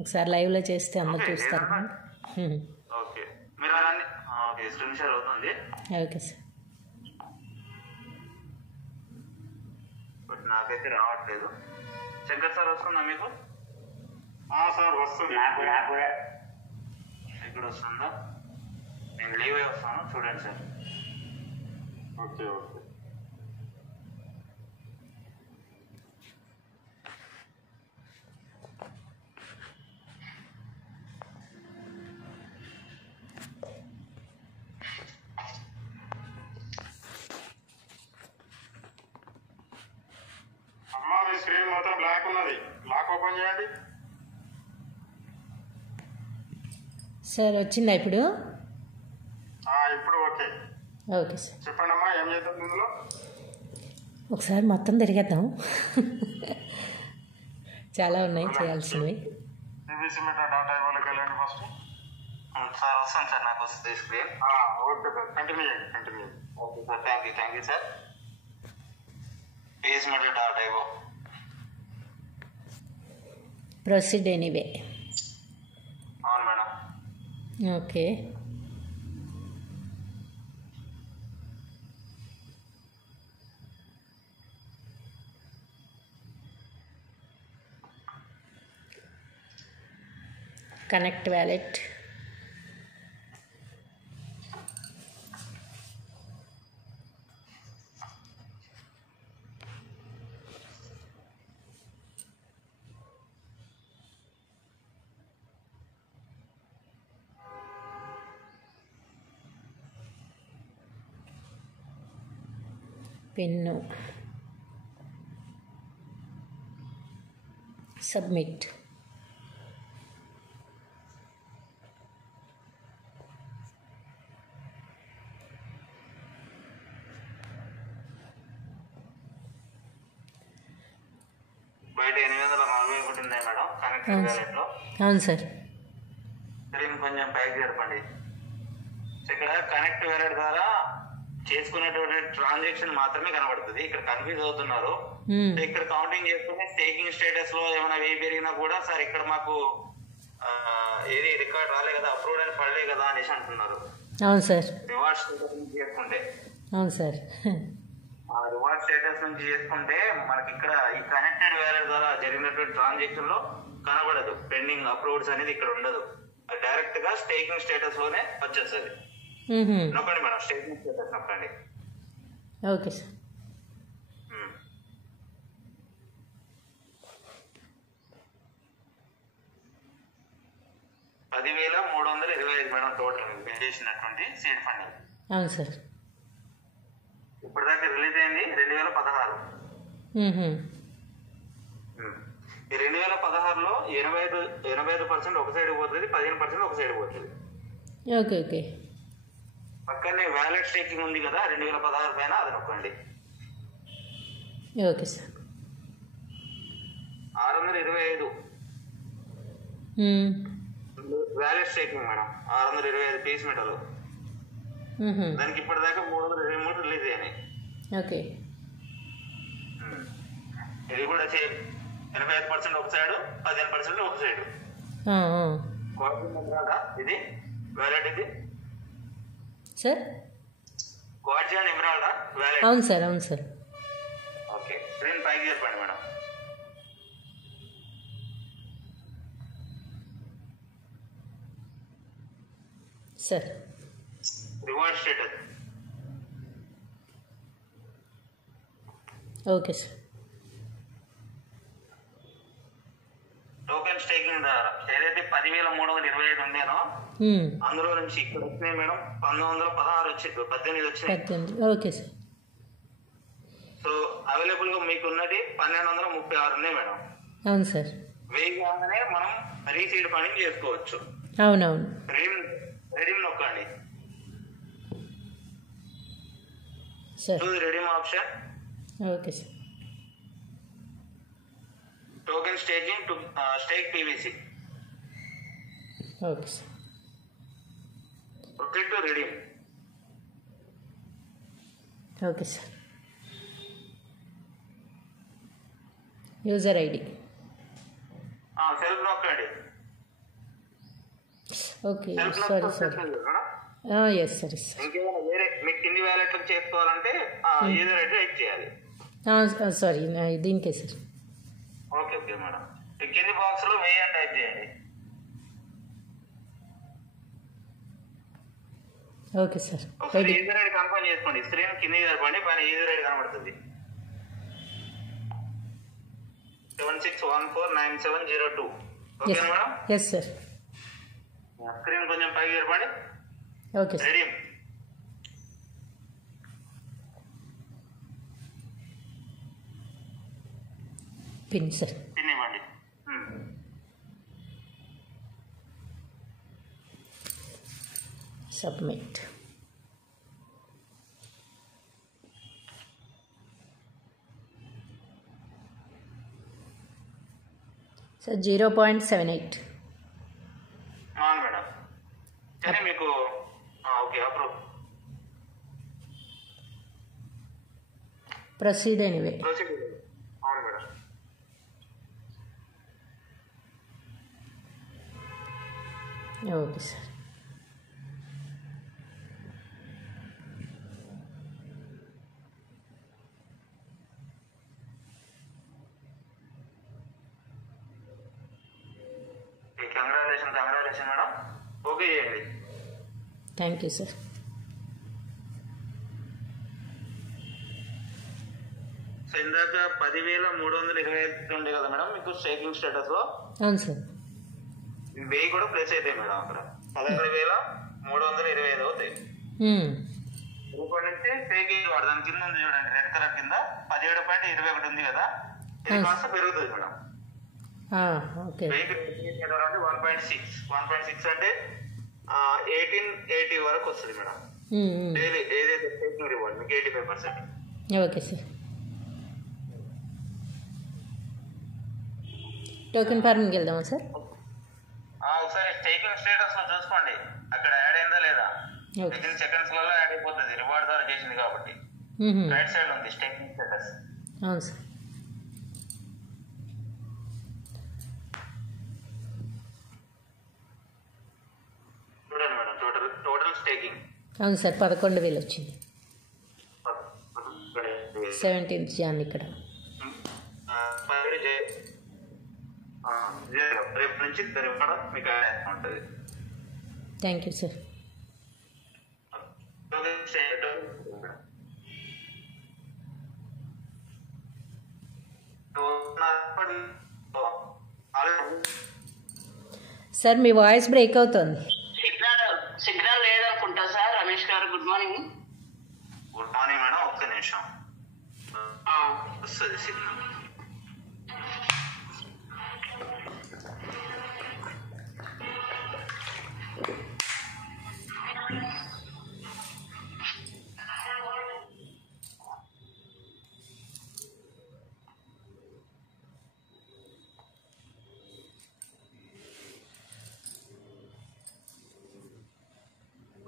ఒకసారి లైవ్లో చేస్తే అందరు ఓకే చూస్తారు. ఏదన్నా ఓకే మీరు అలానే ఓకే స్క్రీన్ షేర్ అవుతుంది ఓకే సార్. బట్ నాకైతే రావట్లేదు. శంకర్ సార్ వస్తుందా మీకు? సార్ వస్తుంది. ఇక్కడ వస్తుందా? నేను లీవ్ అయి వస్తాను, చూడండి సార్. ఓకే ఓకే అమ్మా మీ స్క్రీన్ మొత్తం బ్లాక్ ఉన్నది, లాక్ ఓపెన్ చేయండి. సార్ వచ్చిందా ఇప్పుడు? ఇప్పుడు ఓకే. Okay sir. చెప్పండి అమ్మా, ఏం చేద్దాం ఇందులో? ఒకసారి మొత్తం తిరిగేద్దాం. చాలా ఉన్నాయి చేయాల్సినవి. పీవీసీ మీటర్ డాటా ఇవ్వలోకి వెళ్ళండి ఫస్ట్. సార్ వస్తాను సార్, నాకు వస్తుంది స్క్రీన్. ఓకే సార్, కంటిన్యూ చేయండి. Okay sir, thank you sir. Page meter dot IO proceed anyway. అవును madam. Okay. Connect wallet. Pin. Submit. బయట 841 ఉన్నాయి మేడం కనెక్టెడ్ వ్యాలెట్ లో. అవును సార్. స్క్రీన్ కొంచెం పైకి జరపండి. ఇక్కడ కనెక్ట్ వ్యాలెట్ ద్వారా చేసుకునేటువంటి ట్రాన్సాక్షన్ మాత్రమే కనబడుతుంది. ఇక్కడ కన్ఫ్యూజ్ అవుతున్నారు. ఇక్కడ కౌంటింగ్ చేసుకుని స్టేకింగ్ స్టేటస్ లో ఏమైనా వేయి పెరిగినా కూడా సార్ ఇక్కడ మాకు ఏది రికార్డ్ రాలే కదా, అప్రూవ్డ్ అని పడలే కదా అనేసి అంటున్నారు. అవును సార్. రివార్డ్ స్టేటస్ నుంచి చేసుకుంటే అవును సార్. రివార్డ్ స్టేటస్ నుంచి చేసుకుంటే మనకి ఇక్కడ ఈ కనెక్టెడ్ వ్యాలెట్ ద్వారా జరిగినటువంటి ట్రాన్సాక్షన్ లో కనబడదు. పెండింగ్ అప్రూవ్డ్స్ అనేది ఇక్కడ ఉండదు. డైరెక్ట్ గా స్టేకింగ్ స్టేటస్ లోనే వచ్చేస్తుంది. నొక్కండి మేడం, స్టేకింగ్ స్టేటస్ నొక్కండి. Okay sir. $10,325 madam total bill చేసినటువంటి సీడ్ ఫండ్. అవును సార్. ఇప్పటిదాకా రిలీజ్ అయింది 2016. ఈ 2016లో 85% ఒక సైడ్ పోతుంది, 15% ఒక సైడ్ పోతుంది. Okay okay. పక్కనే వ్యాలెట్ స్టేకింగ్ ఉంది కదా 2016 పైన, అది నొక్కండి. Okay sir. 625 wallet staking madam, 625 piece metal. దానికి ఇప్పటిదాకా 323 రిలీజ్ అయినాయి. ఓకే. ఇది కూడా 85% ఒక సైడ్, 15% ఒక సైడ్. ఇది వ్యాలెట్ ఇది సార్. క్వాడ్జియన్ ఎమరాల్డా వ్యాలెట్. అవును సార్. అవును సార్. ఓకే, స్క్రీన్ పైకి చెప్పండి madam. Sir. Reward status. Okay sir. Token staking ద్వారా ఏదైతే 10,325 ఉండేనో అందులో నుంచి ఇక్కడ వచ్చినాయి మేడం 1916 వచ్చి 18 వచ్చినాయి. Okay sir. సో అవైలబుల్ గా మీకు ఉన్నది 1236 ఉన్నాయి మేడం. అవును సార్. వేగంగానే మనం రీసీడ్ ఫండింగ్ చేసుకోవచ్చు. అవునవును. రెడీమ్ నొక్కండి. Sir. Redeem option. Okay sir. Token staking to stake PVC. Okay sir. Click to redeem. Okay sir. User ID. Self నొక్కండి. Okay self sorry notes sorry madam. Yes sir yes ఇంకేమైనా వేరే మీకు కింది వ్యాలెట్లకు చేసుకోవాలంటే యూజర్ ఐడి రైట్ చేయాలి. Sir sorry దీనికే sir. Okay okay madam. ఈ కింది బాక్స్ లో వే అని టైప్ చేయండి. ఓకే సార్ ఒకసారి రెడీ. యూజర్ ఐడి కన్ఫర్మ్ చేసుకోండి. స్క్రీన్ కింద జరపండి, పైన యూజర్ ఐడి కనబడుతుంది. 76149702. Okay madam. Yes sir. Screen కొంచెం పైకి జరపండి. Okay sir. Ready. Pin sir. Pin ఇవ్వండి. సబ్మిట్. సార్ 0.78. అవును మేడం. సరే మీకు okay approve. Proceed anyway. Proceed. అవును madam. Okay sir. Congratulation madam. Okay చేయండి. Thank you sir. సో ఇందాక 10,325 ఉండే కదా మేడం మీకు స్టేకింగ్ స్టేటస్ లో. అవును సార్. 1000 కూడా ప్లేస్ అవుతాయి మేడం. అక్కడ 11,325 అవుతాయి. ఇప్పటి నుంచి స్టేకింగ్ వాడు దాని కింద ఉంది చూడండి, రెడ్ కలర్ కింద 17.21 ఉంది కదా, ఇది కాస్త పెరుగుతుంది మేడం. ఓకే. 1.6 అంటే 1880 వరకు వస్తుంది మేడం. డైలీ ఏదైతే స్టేకింగ్ రివార్డ్ మీకు 85%. Okay sir. టోకెన్ ఫార్మింగ్కి వెళ్దామా సార్? ఒకసారి స్టేకింగ్ స్టేటస్ లో చూసుకోండి, అక్కడ యాడ్ అయిందా లేదా. విత్ ఇన్ సెకండ్స్ లలో యాడ్ అయిపోతుంది, రివార్డ్ ద్వారా చేసింది కాబట్టి. రైట్ సైడ్ ఉంది స్టేకింగ్ స్టేటస్. అవును సార్. చూడండి మేడం, టోటల్ స్టేకింగ్. అవును సార్, 11,000 వచ్చింది. 17th జాన్ ఇక్కడ. రేపు నుంచి రివార్డ్ మీకు ఉంటుంది. Thank you sir. Sir me voice break అవుతుంది. సిగ్నల్ లేదనుకుంటా సార్. రమేష్ గారు good morning. Good morning madam. ఒక్క నిమిషం వస్తుంది సిగ్నల్.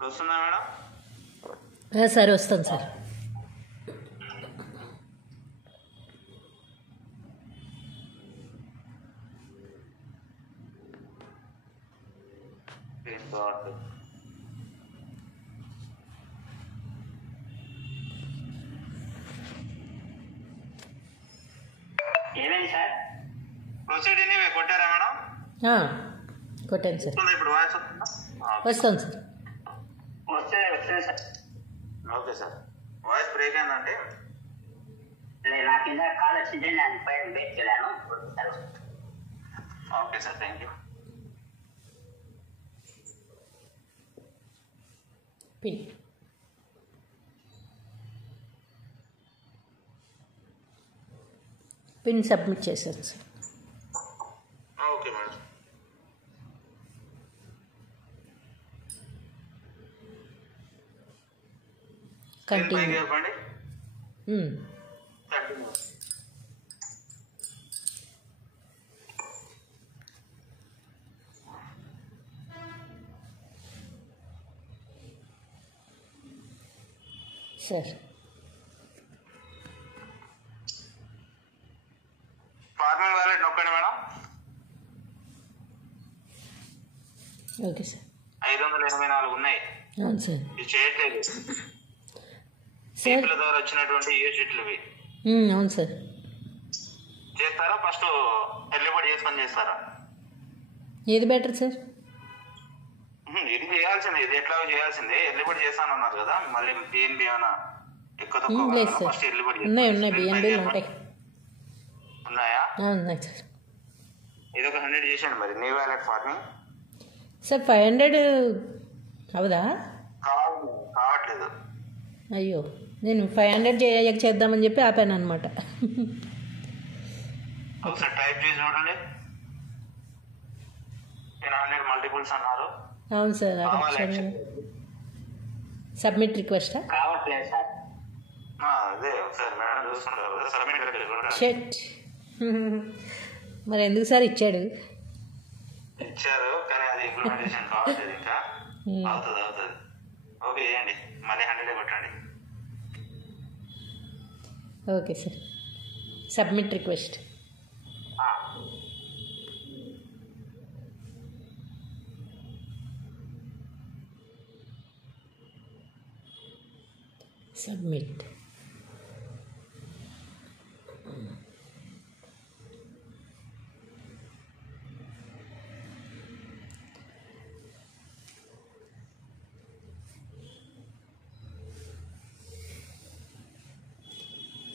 వస్తుందా మేడం? సార్ వస్తుంది సార్. ఏమైంది సార్? ప్రొసీడ్ ఎనీవే కొట్టారా మేడం? కొట్టాను సార్. ఇప్పుడు వాయిస్ వస్తుంది సార్. వస్తుంది sir. Okay sir. Voice break అయిందంటే నా కింద కాల్ వచ్చింటే నేను పైన బ్రేక్ చేయలేను. Okay sir, thank you. Pin pin submit చేశాను సార్. Okay madam. కంటిన్యూ. చెప్పండి. సార్ ఫార్మింగ్ వ్యాలెట్ నొక్కండి మేడం. Okay sir. 184 ఉన్నాయి. అవును సార్. ఇది చేయట్లేదు. సార్ పీపుల్ ద్వారా వచ్చినటువంటి ఏ షీట్లు ఇవి అవును సార్. చేస్తారా? ఫస్ట్ ఎర్లీబడి చేసుకొని చేస్తారా? ఏది బెటర్ సార్? ఇది చేయాల్సిందే, ఇది ఎట్లా చేయాల్సిందే. ఎర్లీబడి చేస్తాను అన్నారు కదా, మళ్ళీ పిఎన్బి ఏమైనా ఎక్కువ తక్కువ లేదు సార్. ఫస్ట్ ఎర్లీబడి ఉన్నాయి బిఎన్బీలు ఉంటాయి. ఉన్నాయా? ఉన్నాయి సార్. ఇది ఒక 100 చేసాను మరి. న్యూ వ్యాలెట్ ఫార్మింగ్ సార్ 500 అవదా? కావట్లేదు. అయ్యో, నేను 500 చేద్దామని చెప్పి ఆపాను అనమాట. ఒకసారి టైప్ చేసి చూడండి. నేను 100 మల్టిపుల్స్ అన్నారు. అవును సార్. సబ్మిట్ రిక్వెస్టా? రావట్లేదు సార్. అదే ఒకసారి మేడం చూసుకుంటారు. సబ్మిట్ షెట్. మరి ఎందుకు సార్ ఇచ్చారు? కానీ అది ఇంప్లిమెంటేషన్ కావట్లేదు. ఇంకా అవుతుంది. ఓకే చేయండి, మళ్ళీ 100 కొట్టండి. Okay sir. Submit request. Submit.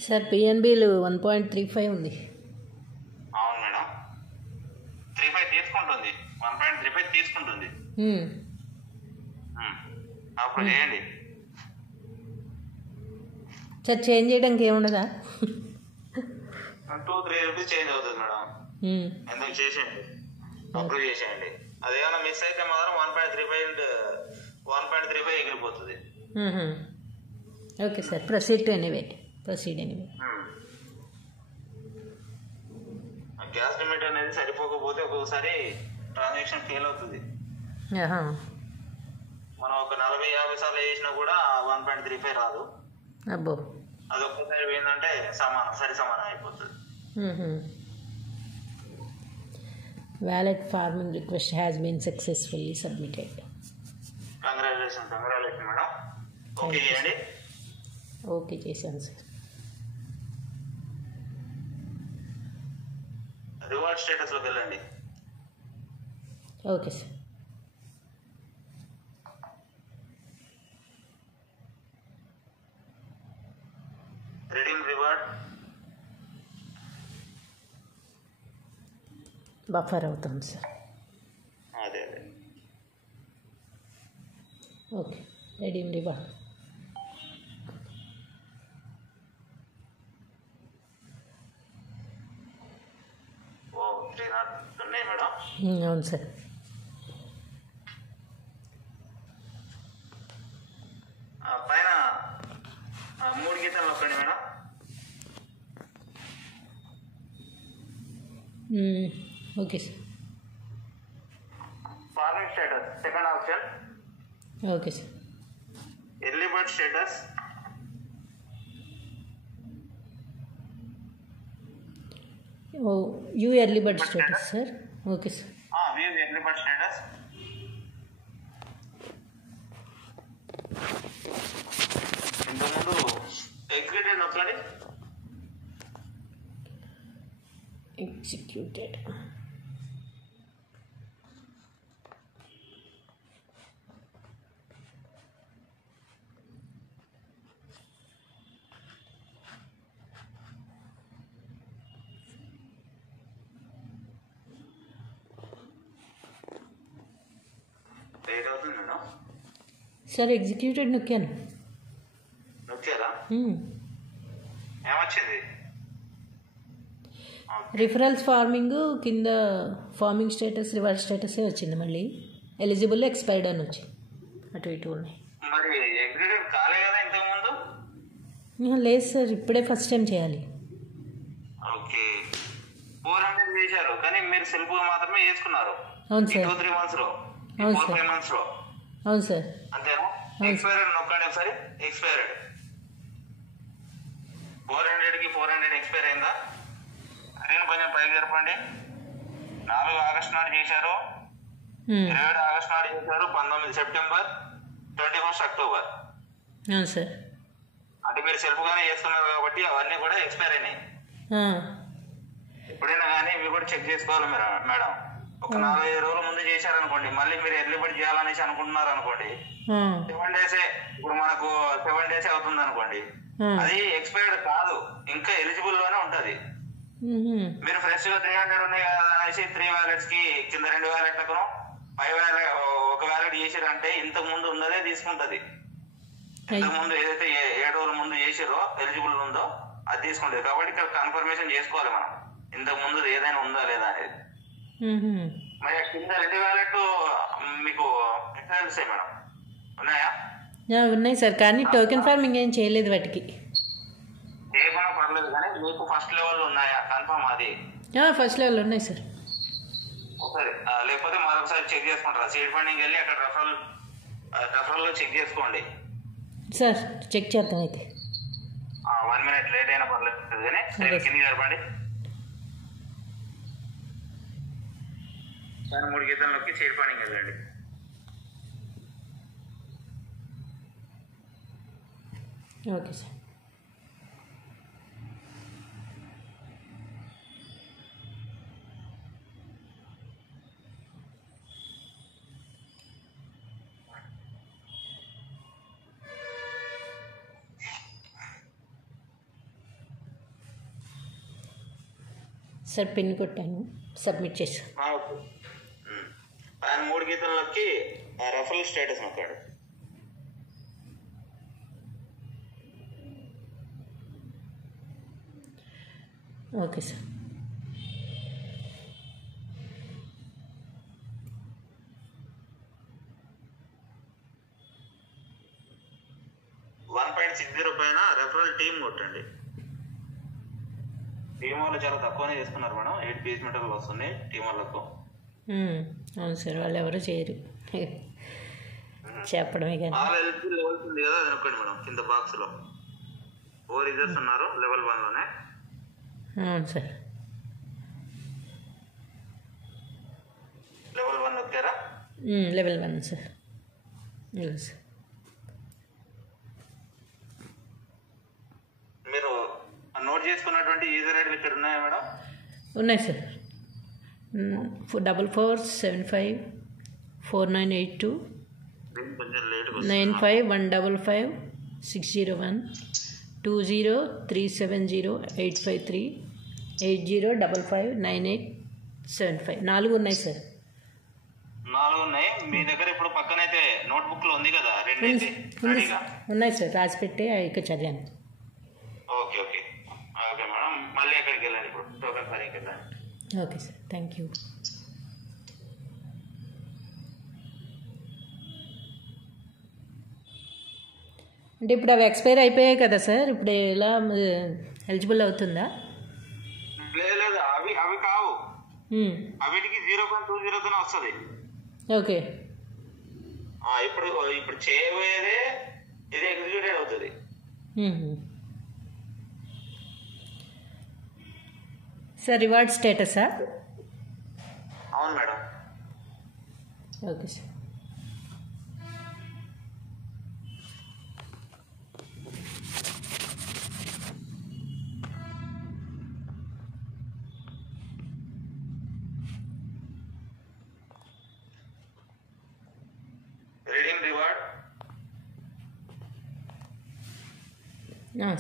Sir పిఎన్బీలు 1.35 ఉంది. అవును మేడం, 35 తీసుకుంటుంది. 1.35 తీసుకుంటుంది. అప్పుడు చేయండి సార్. చేంజ్ చేయడానికి ఏముండదా? 2-3 రూపీస్ చేంజ్ అవుతుంది మేడం. ఎందుకు చేసేయండి, అప్రూవ్ చేసేయండి. అదేమైనా మిస్ అయితే మాత్రం 1.35 ఎగిరిపోతుంది. Okay sir. Proceed anyway. Gas limit అనేది సరిపోకపోతే ఒక్కొక్కసారి ట్రాన్సాక్షన్ ఫెయిల్ అవుతుంది. మనం ఒక 40-50 సార్లు చేసినా కూడా 1.35 రాదు. అబ్బో, అది ఒక్కసారి ఏంటంటే సమానం అయిపోతుంది. Wallet farming request has been successfully submitted. Congratulation madam. Okay చేయండి. ఓకే చేశాను సార్. రివార్డ్ స్టేటస్లోకి వెళ్ళండి. Okay sir. Redeem reward buffer అవుతుంది సార్. అదే ఓకే. Redeem reward. ఉన్నాయి మేడం. అవును సార్. పైన 3 గీతలు నొక్కండి madam. Okay sir. Farming status second option. Okay sir. Early bird status. View early bird status sir. Okay sir. View early bird status. ఇంతకుముందు executed నొక్కండి. Executed. Late అవుతుంది madam. Sir executed నొక్కాను. నొక్కారా? ఏమొచ్చింది? రిఫరల్స్ ఫార్మింగ్ కింద farming status reverse స్టేటసే వచ్చింది. మళ్ళీ ఎలిజిబుల్ ఎక్స్పైర్డ్ అని వచ్చింది. అటు ఇటు ఉన్నాయి. మరి ఎగ్జిక్యూటెడ్ కాలే కదా ఇంతకుముందు? లేదు సార్, ఇప్పుడే ఫస్ట్ టైం చేయాలి. ఓకే. 400 చేశారు కానీ మీరు సెల్ఫ్ మాత్రమే చేసుకున్నారు. అవును సార్. 2-3 months లో, అవును 4-5 సార్. months లో. అవును సార్. అంతేనా? ఎక్స్పైర్డ్ నొక్కండి ఒకసారి. ఎక్స్పైర్డ్ 400కి 400 ఎక్స్పైర్ అయిందా? స్క్రీన్ కొంచెం పైకి జరపండి. 4 ఆగస్టు నాడు చేశారు. 27 ఆగస్టు నాడు చేశారు, 19 సెప్టెంబర్, 21 అక్టోబర్. అవును సార్. అంటే మీరు సెల్ఫ్గానే చేస్తున్నారు కాబట్టి అవన్నీ కూడా ఎక్స్పైర్ అయినాయి. ఎప్పుడైనా కానీ ఇవి కూడా చెక్ చేసుకోవాలి మీరు మేడం. ఒక 45 రోజుల ముందు చేశారనుకోండి, మళ్ళీ మీరు ఎర్లీ బడి చేయాలనేసి అనుకుంటున్నారు అనుకోండి, 7 డేసే, ఇప్పుడు మనకు 7 డేసే అవుతుంది అనుకోండి, అది ఎక్స్పైర్డ్ కాదు, ఇంకా ఎలిజిబుల్ లోనే ఉంటది. మీరు ఫ్రెష్ గా 300 ఉన్నాయి కదా అనేసి 3 వ్యాలెట్స్ కి కింద 2 వ్యాలెట్లకు 5 వ్యాలెట్ ఒక వ్యాలెట్ చేసిరంటే ఇంతకు ముందు ఉన్నదే తీసుకుంటది. ఇంతకు ముందు ఏదైతే 7 రోజుల ముందు చేసిరో ఎలిజిబుల్ ఉందో అది తీసుకుంటది. కాబట్టి ఇక్కడ కన్ఫర్మేషన్ చేసుకోవాలి మనం, ఇంతకు ముందు ఏదైనా ఉందా లేదా అనేది. మరి కింద 2 వ్యాలెట్ మీకు ఎట్లా తెలుస్తాయి మేడం? ఉన్నాయా? ఉన్నాయి సార్, కానీ టోకెన్ ఫార్మింగ్ ఏం చేయలేదు వాటికి. చేయకుండా పర్లేదు, కానీ మీకు ఫస్ట్ లెవెల్ ఉన్నాయా కన్ఫర్మ్? అది ఫస్ట్ లెవెల్ ఉన్నాయి సార్. ఒకసారి లేకపోతే మరొకసారి చెక్ చేసుకుంటారా? సీడ్ ఫండింగ్ వెళ్ళి అక్కడ రెఫరల్ లో చెక్ చేసుకోండి సార్. చెక్ చేద్దాం అయితే. 1 minute లేట్ అయినా పర్లేదు కానీ కింద జరపండి. 3 గీతంలోకి సీడ్ ఫండింగ్ వెళ్ళండి. Okay sir. సార్ పిన్ కొట్టాను, సబ్మిట్ చేశాను. 3 గీతంలోకి రెఫరల్ స్టేటస్ నొక్కాడు. Okay sir. $1.60 పైన రెఫరల్ టీమ్ కొట్టండి. టీం వాళ్ళు చాలా తక్కువనే చేసుకున్నారు మేడం, 8 పీస్ మెటీరియల్ వస్తుంది టీం వాళ్ళకు. అవును సార్, వాళ్ళు ఎవరు చేయరు, చెప్పడమే కానీ. LP లెవెల్స్ ఉంది కదా, అది నొక్కండి మేడం. కింద బాక్స్ లో 4 రిజర్వ్స్ ఉన్నారు లెవెల్ 1 లోనే. అవును సార్. లెవెల్ 1 నొక్కారా? Level 1 sir. లేదు సార్. మీరు నోట్ చేసుకున్నటువంటి యూజర్ ఐడి ఇక్కడ ఉన్నాయా మేడం? ఉన్నాయి సార్. 44754982 95155601 203708553 80559875 4 ఉన్నాయి సార్. 4 ఉన్నాయి మీ దగ్గర. ఇప్పుడు పక్కనైతే నోట్ బుక్ లో ఉంది కదా, 2 అయితే రెడీగా ఉన్నాయి సార్, రాసి పెట్టి ఇక చదివాను. Okay okay okay madam. మళ్ళీ ఎక్కడికి వెళ్ళండి ఇప్పుడు? టోకెన్ ఫైలింగ్కి వెళ్ళండి. Okay sir, thank you. అంటే ఇప్పుడు అవి ఎక్స్పైర్ అయిపోయాయి కదా సార్, ఇప్పుడు ఎలా ఎలిజిబుల్ అవుతుందా? లేదు, అవి కావు, అవిటికి 0.20 వస్తుంది. ఓకే. ఇప్పుడు చేయబోయేదే ఇది ఎగ్జిక్యూటెడ్ అవుతుంది. సార్ రివార్డ్ స్టేటసా? అవును madam. Okay sir. Reading reward.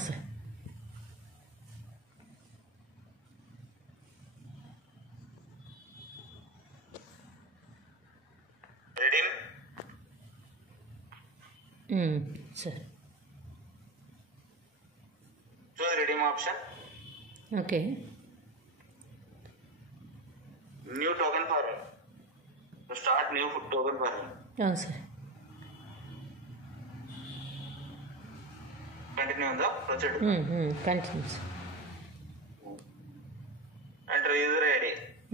Sir. Sir. choose redeem option. Okay. New token for start new token for. అవును సార్. కంటిన్యూ ఉందా proceed? Continue. Enter user ID.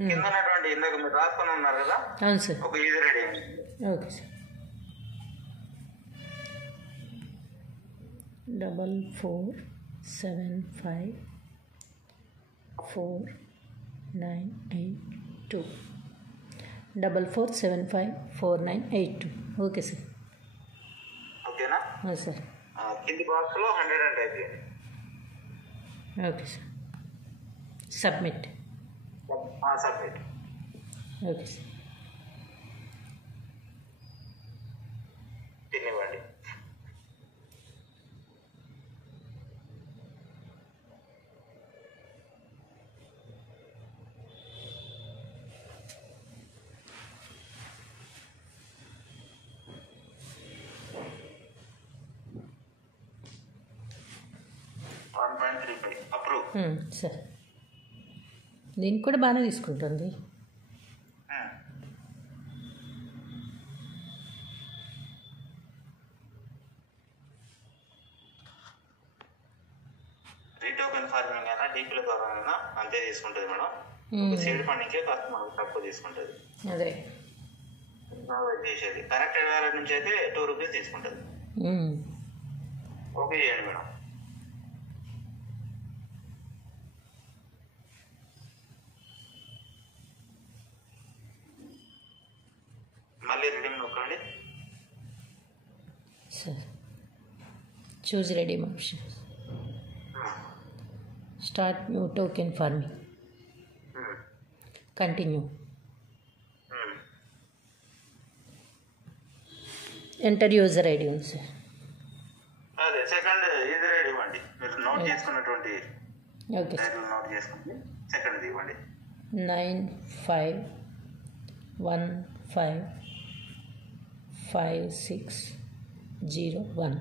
కింద ఉన్నటువంటి ఇందాక మీరు రాసుకొని ఉన్నారు కదా, అవును సార్, ఒక user ID. Okay sir. 44754982 44754982. Okay sir. ఓకేనా సార్. కింది బాక్స్లో 100 అని టైప్ చేయండి. Okay sir. Submit. Submit. Okay sir. తినివ్వండి. అప్రూవ్. సార్ దీనికి కూడా బాగానే తీసుకుంటుంది. రీటోకెన్ ఫార్మింగ్ అయినా డీపీల ద్వారా అయినా అంతే తీసుకుంటుంది మేడం. సీడ్ ఫండింగ్కే కాస్త మనకు తక్కువ తీసుకుంటుంది. అదే చేసేది కనెక్టెడ్ వ్యాలెట్ నుంచి అయితే 2 రూపీస్ తీసుకుంటుంది. ఓకే చేయండి మేడం. మళ్ళీ రిడీమ్ నొక్కండి. Sir choose redeem option. Start new token farming. Continue. Enter user ID ఉంది సార్. అదే సెకండ్ యూజర్ ఐడి ఇవ్వండి. మీరు నోట్ చేసుకున్నటువంటి ఓకే సార్. నోట్ చేసుకుంటే సెకండ్ ఇవ్వండి. 95155601.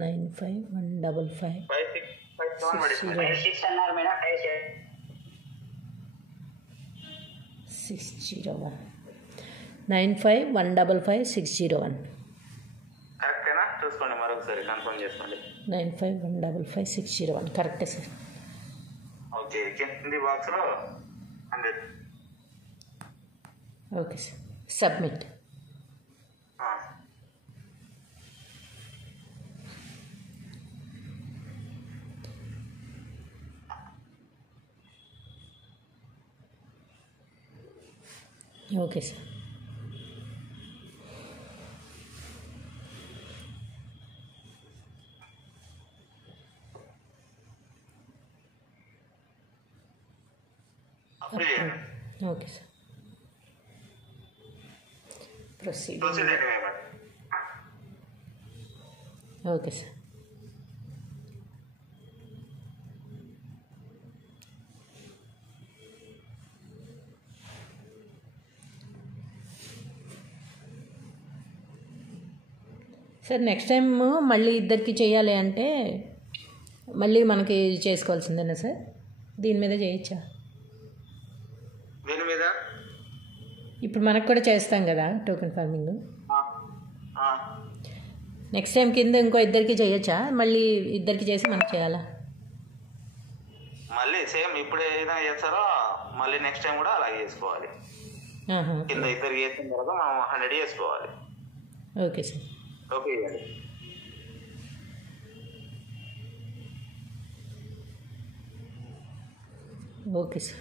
95155601. 56 అన్నారు మేడం. 601. 95155601. కరెక్టేనా చూసుకోండి, మరొకసారి కన్ఫర్మ్ చేసుకోండి. 95155601 కరెక్టే సార్. ఓకే కింది బాక్స్లో 100. Okay sir. Submit. Okay sir. Okay sir. Proceed. Okay sir. Sir next time మళ్ళీ ఇద్దరికి చేయాలి అంటే మళ్ళీ మనకి చేసుకోవాల్సిందేనా సార్? దీని మీద చేయొచ్చా? దీని మీద ఇప్పుడు మనకు కూడా చేస్తాం కదా టోకెన్ ఫార్మింగ్. నెక్స్ట్ టైం కింద ఇంకో ఇద్దరికి చేయొచ్చా? మళ్ళీ ఇద్దరికి చేసి మనకు చేయాలా? మళ్ళీ సేమ్ ఇప్పుడు ఏదైనా చేస్తారో మళ్ళీ నెక్స్ట్ టైం కూడా అలాగే చేసుకోవాలి. కింద ఇద్దరికి చేసిన తర్వాత మనం 100 చేసుకోవాలి. Okay sir. ఓకే అండి. Okay sir.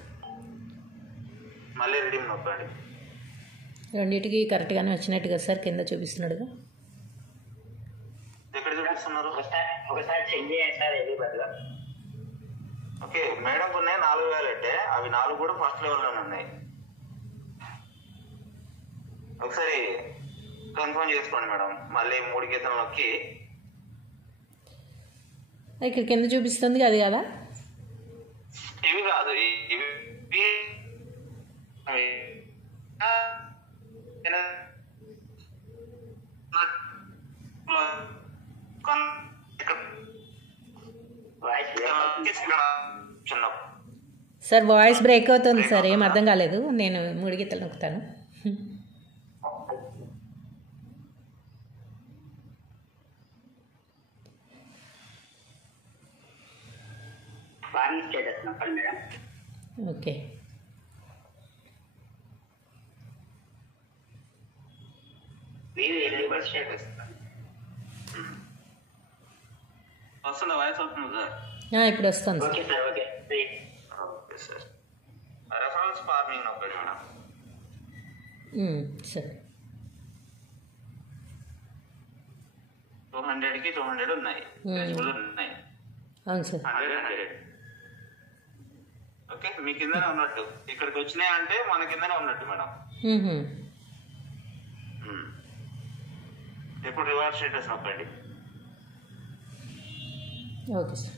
మళ్ళీ రిడీమ్ నొక్కండి. రెండింటికి కరెక్ట్గానే వచ్చినట్టుగా సార్ కింద చూపిస్తున్నాడుగా. ఎక్కడ చూపిస్తున్నారు? ఒకసారి చెక్ చేయండి సార్. ఎన్ని బదులు ఓకే మేడంకు ఉన్నాయి 4 వ్యాలెట్. అవి 4 కూడా ఫస్ట్ లెవెల్లోనే ఉన్నాయి. ఒకసారి కన్ఫర్మ్ చేసుకోండి మేడం. మళ్ళీ 3 గీతలు నొక్కి ఇక్కడ కింద చూపిస్తుంది అది కదా? ఇవి కాదు, ఇవి సార్ వాయిస్ బ్రేక్ అవుతుంది సార్, ఏం అర్థం కాలేదు. నేను 3 గీతలు నొక్కుతాను. ఫార్మింగ్ స్టేటస్ నొక్కండి మేడం. ఓకే. మీరు ఎలిజిబుల్ స్టేటస్ వస్తుందా? వాయిస్ వస్తుంది సార్? ఇప్పుడు వస్తుంది sir. Okay sir. Okay okay sir. Reference farming నొక్కండి మేడం. సరే 200కి 200 ఉన్నాయి, ఎలిజిబుల్ ఉన్నాయి. అవును సార్. 100 ఓకే, మీ కిందనే ఉన్నట్టు. ఇక్కడికి వచ్చినాయి అంటే మన కిందనే ఉన్నట్టు మేడం. ఇప్పుడు రివార్డ్ స్టేటస్ నొక్కండి. Okay sir.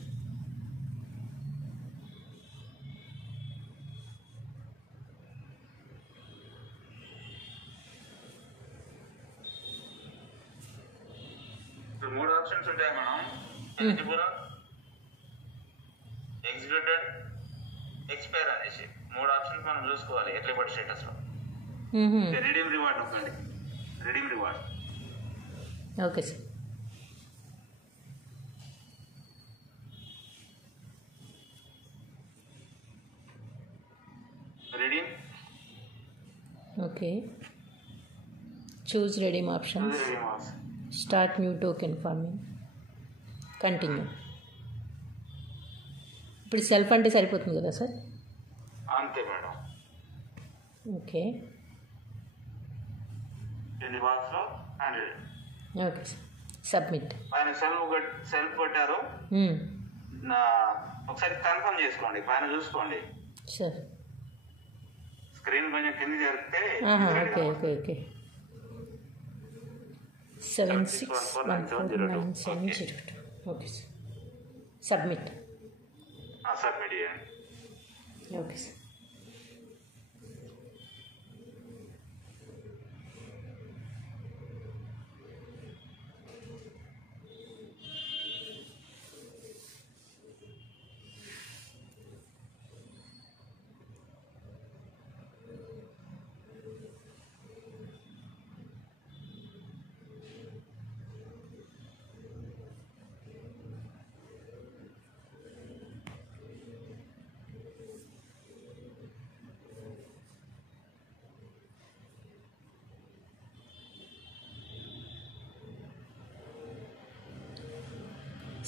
ఇప్పుడు 3 ఆప్షన్స్ ఉంటాయి మేడం. ఎలిజిబుల్, ఎగ్జిక్యూటెడ్, ఎక్స్పైర్ అనేసి 3 ఆప్షన్స్ మనం చూసుకోవాలి ఎర్లీ బర్డ్ స్టేటస్ లో. రిడీమ్ రివార్డ్ నొక్కండి. Redeem reward. Okay sir. Redeem. Okay, choose redeem options, start new token farming, continue. ఇప్పుడు సెల్ఫ్ అంటే సరిపోతుంది కదా సార్? అంతే మేడం. ఓకే ఎన్ని బాక్స్లో 100. Okay sir. సబ్మిట్. పైన సెల్ఫ్ కొట్టారు. ఒకసారి కన్ఫర్మ్ చేసుకోండి, పైన చూసుకోండి. సార్ స్క్రీన్ కొంచెం కింద జరిగితే. Okay okay okay. 76149702. Okay sir. Submit. Submit చేయండి. Okay sir.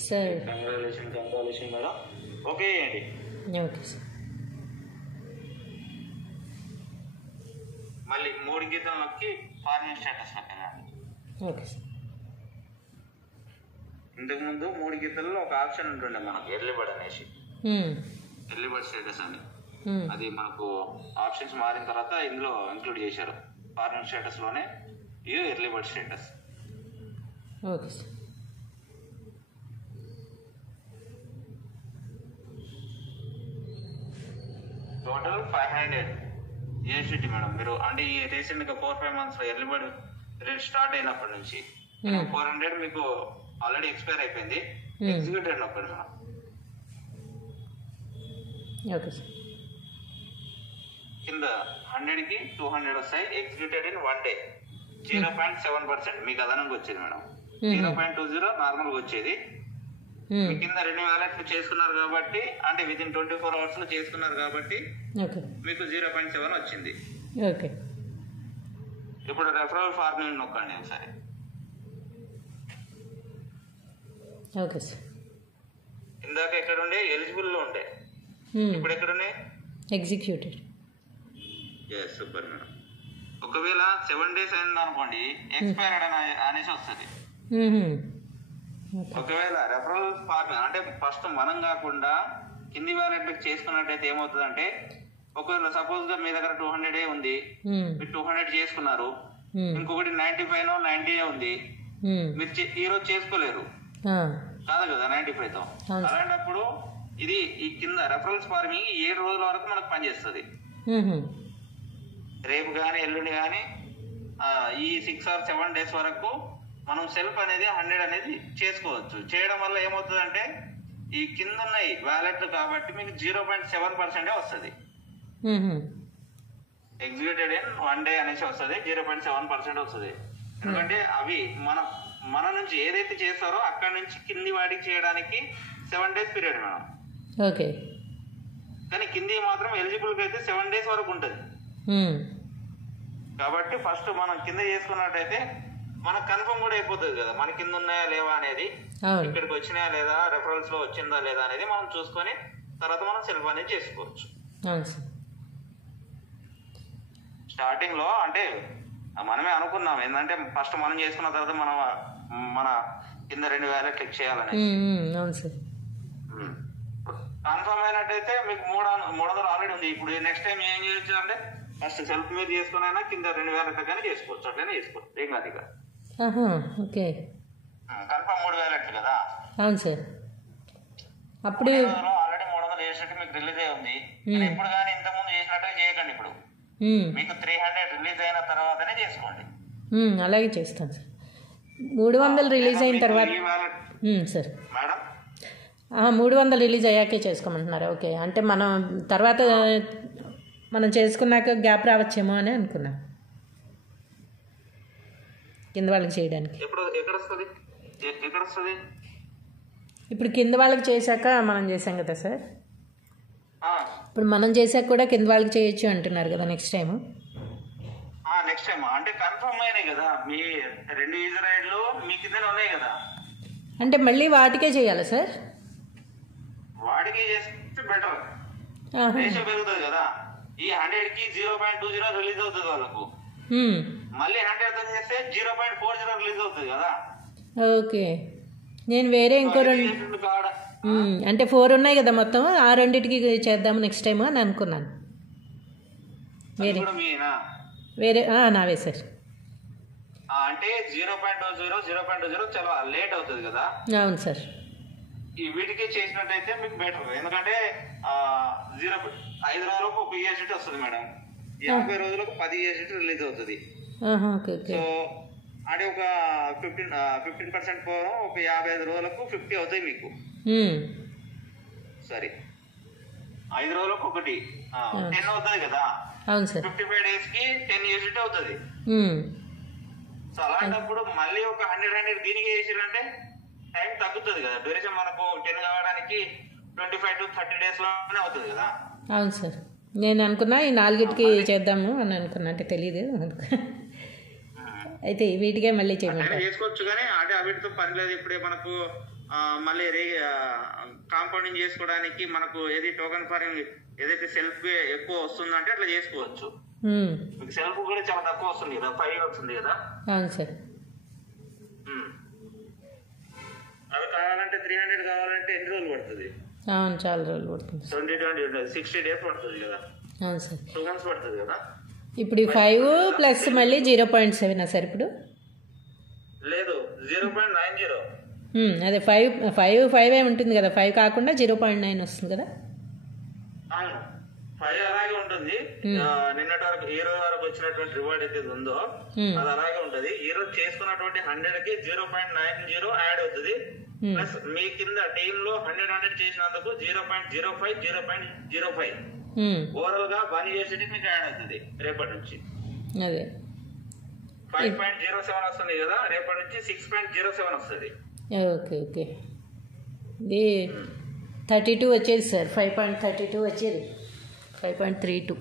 Sir congratulation madam. Okay చేయండి. Okay sir. మళ్ళీ 3 గీతలు నొక్కి ఫార్మింగ్ స్టేటస్ పెట్టండి. Okay sir. ఇంతకుముందు 3 గీతల్లో ఒక ఆప్షన్ ఉంటుండే మనకు ఎర్లీ బర్డ్ అనేసి, ఎర్లీ బర్డ్ స్టేటస్ అని. అది మనకు ఆప్షన్స్ మారిన తర్వాత ఇందులో ఇంక్లూడ్ చేశారు. ఫార్మింగ్ స్టేటస్ లోనే view early bird status. Okay sir. Total 500 university madam. మీరు అంటే ఈ రీసెంట్ గా 4-5 months early bird rate start అయినప్పటి నుంచి 400 మీకు ఆల్రెడీ ఎక్స్పైర్ అయిపోయింది. ఎగ్జిక్యూటెడ్ నొక్కండి మేడం. Okay sir. కింద 100కి 200 వస్తాయి. ఎగ్జిక్యూటెడ్ ఇన్ 1 day 0.7% మీకు అదనంగా వచ్చేది మేడం. 0.20 నార్మల్ గా వచ్చేది. మీ కింద 2 వ్యాలెట్లు చేసుకున్నారు కాబట్టి, అంటే వితిన్ 24 hours లో చేసుకున్నారు కాబట్టి మీకు 0.7 వచ్చింది. ఓకే. ఇప్పుడు రెఫరల్ ఫార్మింగ్ నొక్కండి ఒకసారి. Okay sir. ఇందాక ఎక్కడ ఉండే ఎలిజిబుల్ లో ఉండే, ఇప్పుడు ఎక్కడ ఉన్నాయి? ఎగ్జిక్యూటెడ్. Super madam. ఒకవేళ 7 days అయింది అనుకోండి, ఎక్స్పైర్డ్ అనేసి వస్తుంది. ఒకవేళ రెఫరల్ ఫార్మింగ్ అంటే ఫస్ట్ మనం కాకుండా కింది వ్యాలెట్ చేసుకున్నట్టయితే ఏమవుతుందంటే, ఒకవేళ సపోజ్ గా మీ దగ్గర 200 ఉంది, మీరు 200 చేసుకున్నారు, ఇంకొకటి 95 90 ఉంది, మీరు ఈ రోజు చేసుకోలేరు కాదు కదా 95 తో. అలాంటప్పుడు ఇది ఈ కింద రెఫరల్స్ ఫార్మింగ్ 7 రోజుల వరకు మనకు పనిచేస్తుంది. రేపు కానీ ఎల్లుండి కానీ ఈ 6 or 7 days వరకు మనం సెల్ఫ్ అనేది 100 అనేది చేసుకోవచ్చు. చేయడం వల్ల ఏమవుతుందంటే, ఈ కింద ఉన్నాయి వ్యాలెట్లు కాబట్టి మీకు 0.7% వస్తుంది. ఎగ్జిక్యూటెడ్ ఇన్ 1 day అనేసి వస్తుంది, 0.7% వస్తుంది. ఎందుకంటే అవి మన నుంచి ఏదైతే చేస్తారో అక్కడ నుంచి కింది వాడికి చేయడానికి 7 days పీరియడ్ మేడం. ఓకే. కానీ కింది మాత్రం ఎలిజిబుల్ అయితే 7 days వరకు ఉంటుంది. కాబట్టి ఫస్ట్ మనం కింద చేసుకున్నట్టయితే మనకు కన్ఫర్మ్ కూడా అయిపోతుంది కదా, మన కింద ఉన్నాయా లేవా అనేది, ఇక్కడికి వచ్చినాయా లేదా, రెఫరల్స్ లో వచ్చిందా లేదా అనేది మనం చూసుకొని తర్వాత మనం సెల్ఫ్ అనేది చేసుకోవచ్చు. స్టార్టింగ్ లో అంటే మనమే అనుకున్నాం ఏంటంటే ఫస్ట్ మనం చేసుకున్న తర్వాత మన కింద 2000 క్లిక్ చేయాలని. అవును సార్. కన్ఫర్మ్ అయినట్టయితే మీకు 300 ఆల్రెడీ ఉంది. ఇప్పుడు నెక్స్ట్ టైం ఏం చేయొచ్చు అంటే ఫస్ట్ సెల్ఫ్ మీద చేసుకున్నా కింద 2000 కానీ చేసుకోవచ్చు, అట్లనే చేసుకోవచ్చు, ఏం కాదు. ఇక ఓకే కన్ఫర్మ్ 3000 కదా. అవును సార్. అప్పుడు ఆల్రెడీ 300 చేసినట్టు మీకు రిలీజ్ అయి ఉంది. ఇప్పుడు కానీ ఇంతకుముందు చేసినట్టుగా చేయకండి. ఇప్పుడు మీకు 300 రిలీజ్ అయిన తర్వాతనే చేసుకోండి. అలాగే చేస్తాను సార్. 300 రిలీజ్ అయిన తర్వాత సార్ మేడం 300 రిలీజ్ అయ్యాకే చేసుకోమంటున్నారు. ఓకే, అంటే మనం తర్వాత మనం చేసుకున్నాక గ్యాప్ రావచ్చేమో అని అనుకున్నా కింద వాళ్ళకి చేయడానికి. ఎక్కడ వస్తుంది? ఇప్పుడు కింద వాళ్ళకి చేశాక మనం చేసాం కదా సార్, ఇప్పుడు మనం చేశాక కూడా కింద వాళ్ళకి చేయొచ్చు అంటున్నారు కదా నెక్స్ట్ టైం. నెక్స్ట్ టైం అంటే కన్ఫర్మ్ అయినాయి కదా, మీ 2 యూజర్ ఐడీలు మీ కిందనే ఉన్నాయి కదా. అంటే మళ్ళీ వాటికే చేయాలా సార్? వాడికి చేస్తే బెటర్, రేషియో పెరుగుతుంది కదా. ఈ 100కి 0.20 రిలీజ్ అవుతుంది వాళ్ళకు. మళ్ళీ 100 చేస్తే 0.40 రిలీజ్ అవుతుంది కదా. ఓకే, నేను వేరే ఇంకో 2 అంటే 4 ఉన్నాయి కదా మొత్తం, ఆ 2కి చేద్దాము నెక్స్ట్ టైం అని అనుకున్నాను. వేరే నావే సార్. అంటే 0.20 చాలా లేట్ అవుతుంది కదా. అవును సార్. ఈ వీటికి చేసినట్టయితే మీకు బెటర్, ఎందుకంటే 5 రోజులకు ఒక ESDT వస్తుంది మేడం, 50 రోజులకు 10 ESDT రిలీజ్ అవుతుంది. సో అంటే ఒక 15% పోవడం, ఒక 55 రోజులకు 50 అవుతాయి మీకు. సరే 5 రోజులకు ఒకటి 10 అవుతుంది కదా. అవును సార్. 55 డేస్ కి 10 ESDT అవుతుంది. సో అలాంటప్పుడు మళ్ళీ ఒక 100 దీనికి చేసిరంటే టైం తగ్గుతుంది కదా. డ్యూరేషన్ మనకు 10 కావడానికి 25 to 30 days లోనే అవుతుంది కదా. అవును సార్, నేను అనుకున్నా ఈ 4కి చేద్దాము అని అనుకున్నా, అంటే తెలియదు. అయితే వీటికే మళ్ళీ చేసుకోవచ్చు కానీ అంటే వీటితో పని లేదు. ఇప్పుడే మనకు మళ్ళీ కాంపౌండింగ్ చేసుకోవడానికి మనకు ఏది టోకెన్ ఫర్ ఏదైతే సెల్ఫ్ ఎక్కువ వస్తుందంటే అట్లా చేసుకోవచ్చు. మీకు సెల్ఫ్ కూడా చాలా తక్కువ వస్తుంది కదా, 5 వస్తుంది కదా. అవును సార్. అవి కావాలంటే 300 కావాలంటే ఎన్ని రోజులు పడుతుంది? అవును, చాలా రోజులు పడుతుంది. 60 days పడుతుంది కదా. అవును సార్. 2 months పడుతుంది కదా. ఇప్పుడు 5 ప్లస్ మళ్ళీ 0.7 సార్ ఇప్పుడు? లేదు 0.90. అదే 5 ఉంటుంది కదా, 5 కాకుండా 0.9 వస్తుంది కదా. అవును, 5 అలాగే ఉంటుంది. నిన్నటి వరకు ఈ రోజు వరకు వచ్చినటువంటి రివార్డ్ అయితే ఉందో అది అలాగే ఉంటది. ఈ రోజు చేసుకున్నటువంటి 100కి 0.90 యాడ్ అవుతుంది. ప్లస్ మీ కింద టీమ్ లో 100 చేసినందుకు 0.05 0.05 ఓవరాల్ గా 1 ESDT మీకు యాడ్ అవుతుంది రేపటి నుంచి. అదే 5.07 వస్తుంది కదా, రేపటి నుంచి 6.07 వస్తుంది. ఓకే ఓకే, ఇది 32 వచ్చేది సార్, 5.32 వచ్చేది, 5.32.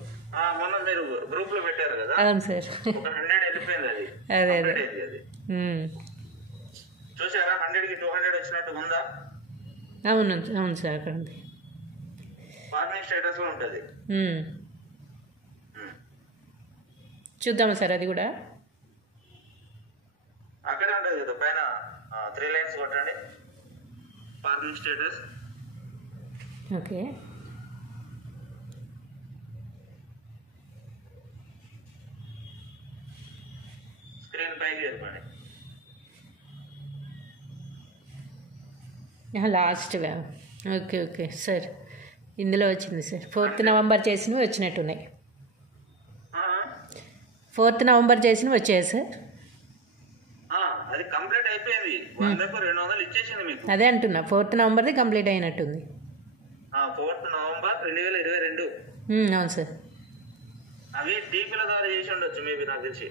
మొన్న మీరు గ్రూప్ లో పెట్టారు కదా. అవును సార్. 100 వెళ్ళిపోయింది అది. అదే అది చూసారా? 100కి 200 వచ్చినట్టు ఉందా? అవును అవును సార్, అక్కడ ఉంది. ఫార్మింగ్ స్టేటస్ లో ఉంటుంది. చూద్దామా సార్ అది కూడా? అక్కడే ఉంటుంది కదా పైన 3 lines కొట్టండి, ఫార్మింగ్ స్టేటస్. ఓకే, స్క్రీన్ పైకి చెప్పండి. లాస్ట్గా ఓకే ఓకే సార్, ఇందులో వచ్చింది సార్. 4th November చేసినవి వచ్చినట్టున్నాయి. 4th November చేసినవి వచ్చాయి సార్. అది కంప్లీట్ అయిపోయింది. 100కు 200 ఇచ్చేసింది మీకు. అదే అంటున్నా, 4th Novemberది కంప్లీట్ అయినట్టుంది. 4th November 2022. అవును సార్. అవి డీపీల ద్వారా చేసి ఉండొచ్చు మేబీ, నాకు తెలిసి.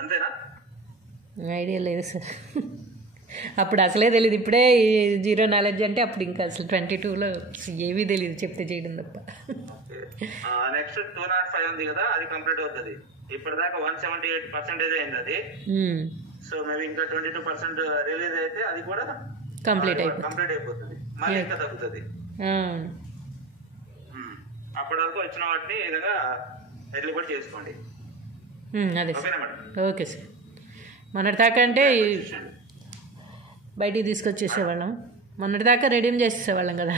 అంతేనా? ఐడియా లేదు సార్, అప్పుడు అసలే తెలియదు. ఇప్పుడే జీరో నాలెడ్జ్ అంటే అప్పుడు ఇంకా అసలు 22లో ఏమీ తెలియదు, చెప్తే చేయడం తప్ప. నెక్స్ట్ 205 ఉంది కదా, అది కంప్లీట్ అవుతుంది. ఇప్పటిదాకా 178% అయింది అది. సో మేబీ ఇంకా 22% రిలీజ్ అయితే అది కూడా కంప్లీట్ అయిపోతుంది. మళ్ళీ ఇంకా తగ్గుతుంది. అప్పటి వరకు వచ్చిన వాటిని ఈ విధంగా ఎర్లీ బర్డ్ చేసుకోండి. అదే సార్. ఓకేనా మేడం? Okay sir. మొన్నటిదాకా అంటే బయటికి తీసుకొచ్చేసేవాళ్ళం, మొన్నటిదాకా రెడీమ్ చేసేసేవాళ్ళం కదా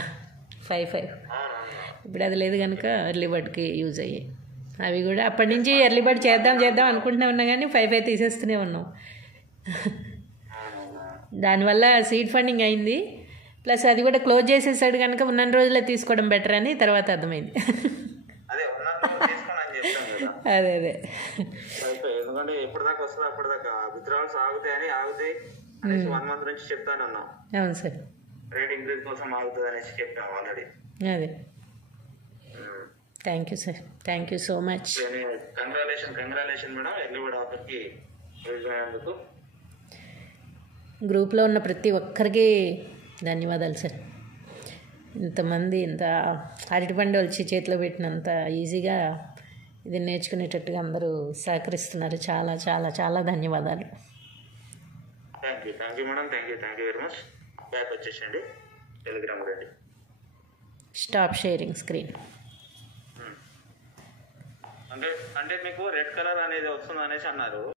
5 ఇప్పుడు అది లేదు కనుక ఎర్లీ బర్డ్కి యూజ్ అయ్యాయి. అవి కూడా అప్పటి నుంచి ఎర్లీ బర్డ్ చేద్దాం అనుకుంటూనే ఉన్నాం కానీ 5 తీసేస్తూనే ఉన్నాం. దానివల్ల సీడ్ ఫండింగ్ అయింది, ప్లస్ అది కూడా క్లోజ్ చేసేసాడు కనుక ఉన్న రోజులే తీసుకోవడం బెటర్ అని తర్వాత అర్థమైంది. అదే ఎందుకంటే ఎప్పటిదాకా వస్తుంది అప్పటిదాకా విత్డ్రాల్స్ ఆగుతాయి అనేసి 1 month నుంచి చెప్తానే ఉన్నాం. అవును సార్. రేట్ ఇంక్రీజ్ కోసం ఆగుతుంది అనేసి చెప్పాం ఆల్రెడీ. అదే. Thank you sir, thank you so much. Congratulation madam, early bird ఆఫర్కి యూజ్ అయినందుకు. గ్రూప్లో ఉన్న ప్రతి ఒక్కరికి ధన్యవాదాలు సార్. ఇంతమంది ఇంత అరటిపండు వచ్చి చేతిలో పెట్టినంత ఈజీగా ఇది నేర్చుకునేటట్టుగా అందరూ సహకరిస్తున్నారు. చాలా చాలా చాలా ధన్యవాదాలు. Thank you madam, thank you very much. Back వచ్చేసండి, టెలిగ్రామ్ రండి. Stop sharing screen. అంటే మీకు రెడ్ కలర్ అనేది వస్తుంది అనేసి అన్నారు.